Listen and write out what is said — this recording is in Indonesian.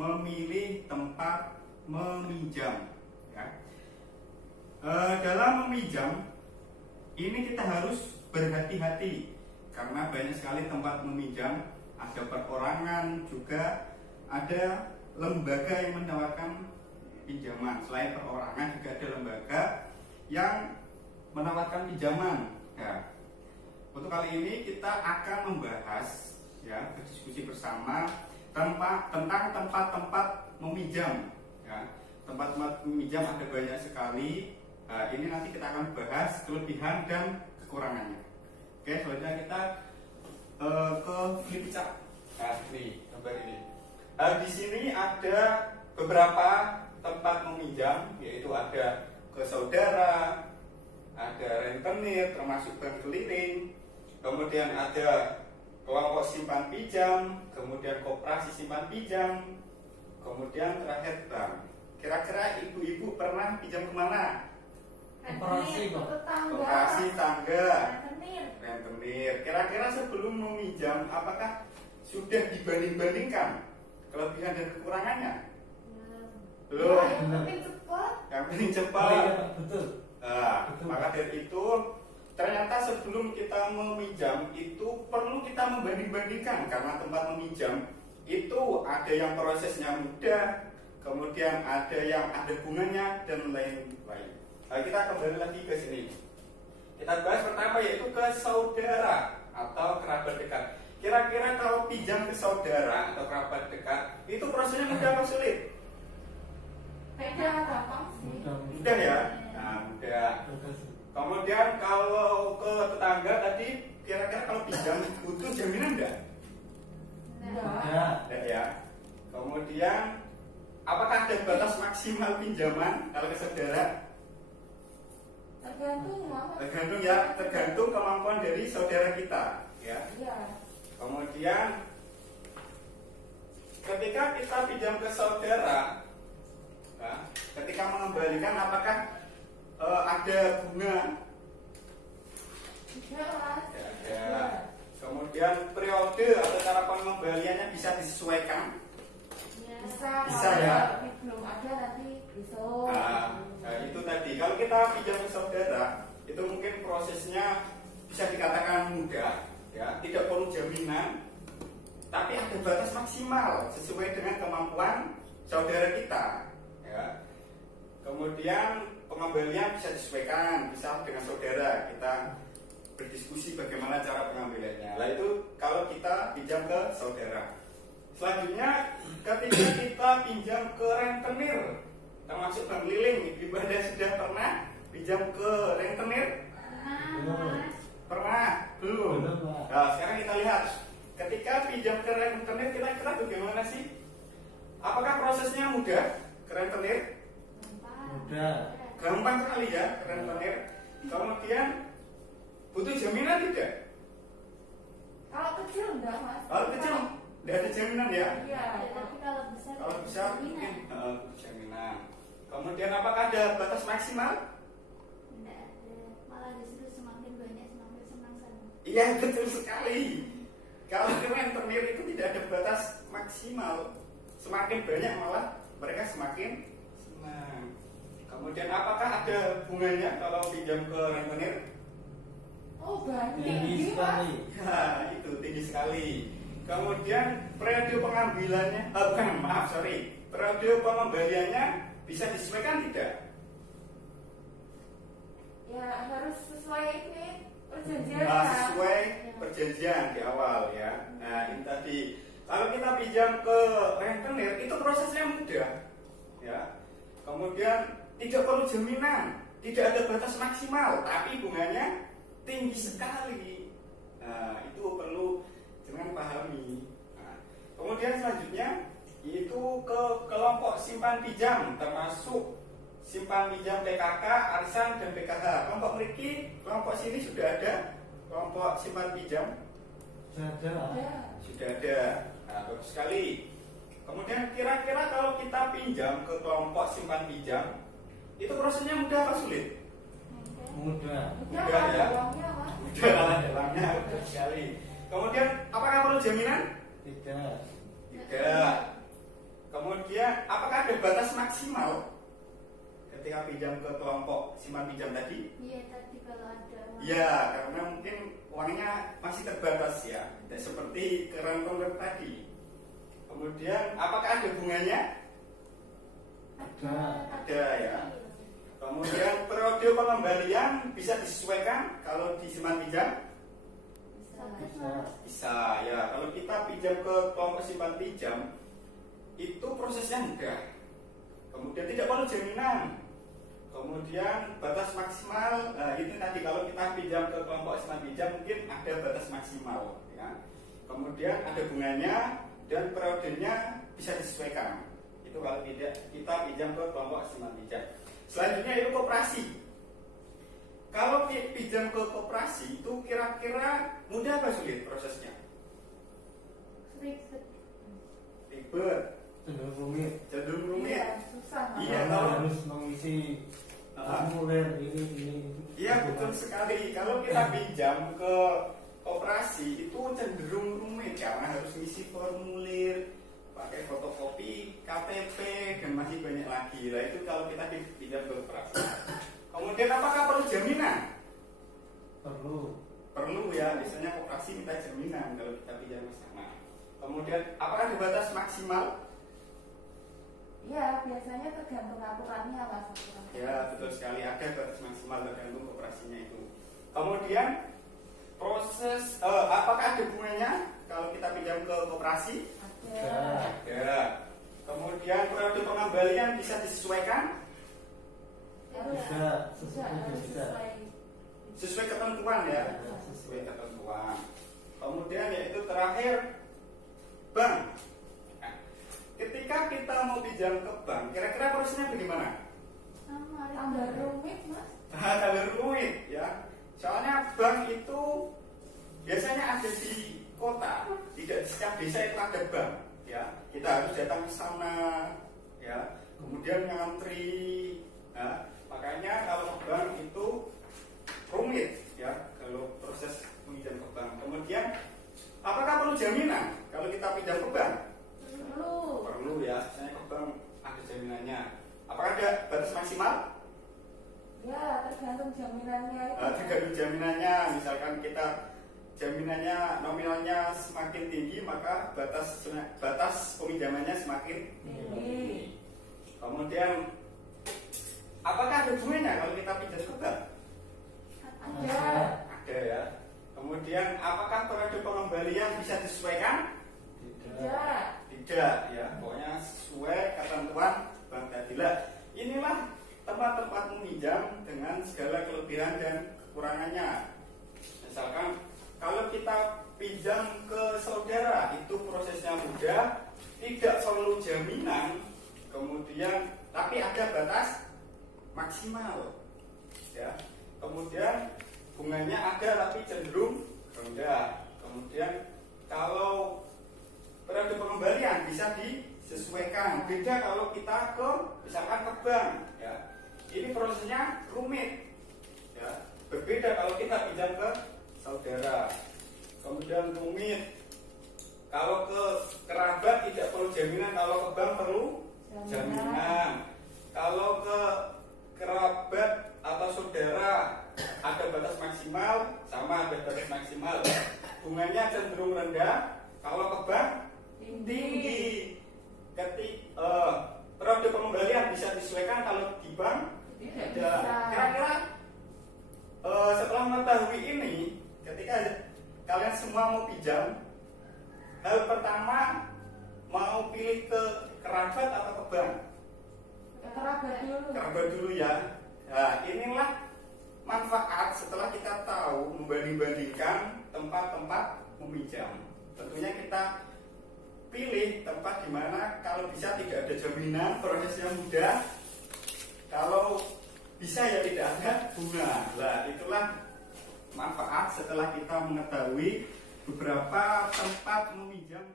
memilih tempat meminjam. Ya. Dalam meminjam ini kita harus berhati-hati karena banyak sekali tempat meminjam, ada perorangan juga, ada lembaga yang menawarkan pinjaman. Selain perorangan juga ada lembaga yang menawarkan pinjaman. Ya. Untuk kali ini kita akan membahas, ya, berdiskusi bersama tentang tempat-tempat meminjam. Ya. Tempat-tempat meminjam ada banyak sekali. Ini nanti kita akan bahas kelebihan dan kekurangannya. Oke, selanjutnya kita ke flip chart. Nah, ini gambar ini. Di sini ada beberapa tempat meminjam, yaitu ada ke saudara, ada rentenir termasuk bank keliling, kemudian ada kelompok simpan pinjam, kemudian koperasi simpan pinjam, kemudian terakhir bank. Kira-kira ibu-ibu pernah pinjam kemana? Koperasi, tangga, rentenir. Kira-kira sebelum meminjam, apakah sudah dibanding-bandingkan kelebihan dan kekurangannya? Belum. Yang penting cepat. Betul. Maka dari itu ternyata sebelum kita meminjam itu perlu kita membanding-bandingkan, karena tempat meminjam itu ada yang prosesnya mudah, kemudian ada yang ada bunganya dan lain-lain. Nah, kita kembali lagi ke sini. Kita bahas pertama yaitu ke saudara atau kerabat dekat. Kira-kira kalau pinjam ke saudara atau kerabat dekat itu prosesnya mudah atau sulit? Mudah ya. Nah, mudah. Kemudian kalau ke tetangga tadi, kira-kira kalau pinjam butuh jaminan enggak? Enggak ya. Kemudian apakah ada batas maksimal pinjaman kalau ke saudara? Tergantung ya, tergantung kemampuan dari saudara kita, ya. Kemudian ketika kita pinjam ke saudara, ya, ketika mengembalikan apakah ada bunga? Ya. Kemudian periode atau cara pengembaliannya bisa disesuaikan? Bisa ya. Belum ada nanti besok. Nah, itu tadi. Kalau kita pinjam ke saudara, itu mungkin prosesnya bisa dikatakan mudah, ya, tidak perlu jaminan, tapi ada batas maksimal sesuai dengan kemampuan saudara kita, ya. Kemudian pengembalian bisa disesuaikan, bisa dengan saudara kita berdiskusi bagaimana cara pengambilannya. Nah, itu kalau kita pinjam ke saudara. Selanjutnya, ketika kita pinjam ke rentenir, termasuk bank keliling, ibadah sudah pernah pinjam ke rentenir? Pernah? Belum? Nah, sekarang kita lihat, ketika pinjam ke rentenir, kira-kira bagaimana sih? Apakah prosesnya mudah ke rentenir? Mudah. Gampang sekali ya ke rentenir. Kemudian butuh jaminan tidak? Kalau kecil enggak, Mas. Kalau kecil tidak ada jaminan ya? Iya, tapi kalau besar mungkin jaminan. Kemudian apakah ada batas maksimal? Tidak ada, malah justru semakin banyak semakin senang sana. Iya, betul sekali. Kalau ke rentenir itu tidak ada batas maksimal, semakin banyak malah mereka semakin senang. Kemudian apakah ada bunganya kalau pinjam ke rentenir? Oh, banyak. Tinggi sekali. Ya, itu tinggi sekali. Kemudian periode pengambilannya, periode pengembaliannya bisa disesuaikan tidak? Ya, harus sesuai ini perjanjian. Sesuai perjanjian di awal ya. Nah, ini tadi kalau kita pinjam ke rentenir itu prosesnya mudah, ya. Kemudian tidak perlu jaminan, tidak ada batas maksimal, tapi bunganya tinggi sekali. Nah, itu perlu jangan pahami. Nah, kemudian selanjutnya yaitu ke kelompok simpan pinjam, termasuk simpan pinjam PKK, arisan dan PKH. Kelompok meriki, kelompok sini sudah ada kelompok simpan pinjam? Sudah ada. Nah, bagus sekali. Kemudian kira-kira kalau kita pinjam ke kelompok simpan pinjam, itu prosesnya mudah atau sulit? Mudah. Mudah ya. Mudah, dalamnya mudah sekali. Kemudian apakah perlu jaminan? Tidak. Tidak. Kemudian maksimal ketika pinjam ke kelompok simpan pinjam tadi? Iya tadi kalau ada uang. Ya, karena mungkin uangnya masih terbatas ya, tidak seperti ke rentong tadi. Kemudian, apakah ada bunganya? Ada ya. Kemudian periode pengembalian bisa disesuaikan kalau disimpan pinjam? Bisa ya. Kalau kita pinjam ke kelompok simpan pinjam, itu prosesnya mudah. Kemudian tidak perlu jaminan. Kemudian batas maksimal, itu tadi kalau kita pinjam ke kelompok simpan pinjam mungkin ada batas maksimal ya. Kemudian ada bunganya dan periodenya bisa disesuaikan. Itu kalau tidak kita pinjam ke kelompok simpan pinjam. Selanjutnya itu koperasi. Kalau pinjam ke koperasi itu kira-kira mudah apa sulit prosesnya? Ribet. Cenderung rumit. Cenderung rumit. Iya, susah. Iya, Karena kalau harus mengisi formulir ini. Iya betul sekali. Kalau kita pinjam ke koperasi itu cenderung rumit karena harus ngisi formulir, pakai fotokopi, KTP dan masih banyak lagi. Nah itu kalau kita pinjam ke koperasi. Kemudian apakah perlu jaminan? Perlu ya. Biasanya koperasi minta jaminan kalau kita pinjam ke sana. Kemudian apakah ada batas maksimal? Iya, biasanya tergantung aturannya mas. Ya betul sekali, ada batas maksimal tergantung koperasinya itu. Kemudian proses apakah ada bunganya kalau kita pinjam ke koperasi? Ada. Kemudian periode pengembalian bisa disesuaikan? Bisa. Sesuai ketentuan ya. Sesuai ketentuan. Kemudian yaitu terakhir bank. Nah, ketika kita mau pinjam ke bank, kira-kira prosesnya bagaimana? Tambah rumit mas. Tambah rumit ya. Soalnya bank itu biasanya ada di kota, tidak di setiap desa itu ada bank ya. Kita harus datang ke sana ya. Kemudian ngantri ya. Makanya kalau bank itu rumit ya kalau proses pinjam ke bank. Kemudian apakah perlu jaminan kalau kita pinjam ke bank? Perlu ya. Misalnya ke bank ada jaminannya. Apakah ada batas maksimal? Ya, tergantung jaminannya itu. Tergantung jaminannya. Misalkan kita jaminannya nominalnya semakin tinggi, maka batas peminjamannya semakin tinggi. Kemudian apakah ada bunganya kalau kita pinjam ke bank? Ada ya. Kemudian apakah periode pengembalian bisa disesuaikan? Tidak ya. Pokoknya sesuai ketentuan bank tadi lah. Inilah tempat-tempat meminjam dengan segala kelebihan dan kekurangannya. Misalkan kalau kita pinjam ke saudara itu prosesnya mudah, tidak perlu jaminan, kemudian tapi ada batas maksimal ya. Kemudian bunganya ada tapi cenderung rendah. Kemudian kalau periode pengembalian bisa disesuaikan. Beda kalau kita ke misalkan ke bank ya. Ini prosesnya rumit ya. Berbeda kalau kita pinjam ke saudara. Kemudian rumit kalau ke kerabat tidak perlu jaminan, kalau ke bank perlu jaminan. Kalau ke kerabat atau saudara ada batas maksimal, sama ada batas maksimal. Bunganya cenderung rendah, kalau ke bank tinggi. Periode pengembalian bisa disesuaikan, kalau di bank tidak. Kira-kira setelah mengetahui ini, ketika kalian semua mau pinjam, hal pertama mau pilih ke kerabat atau ke bank? Kerabat dulu ya. Nah, inilah manfaat setelah kita tahu membanding-bandingkan tempat-tempat meminjam. Tentunya kita pilih tempat di mana kalau bisa tidak ada jaminan, prosesnya mudah. Kalau bisa ya tidak ada bunga. Nah, itulah manfaat setelah kita mengetahui beberapa tempat meminjam.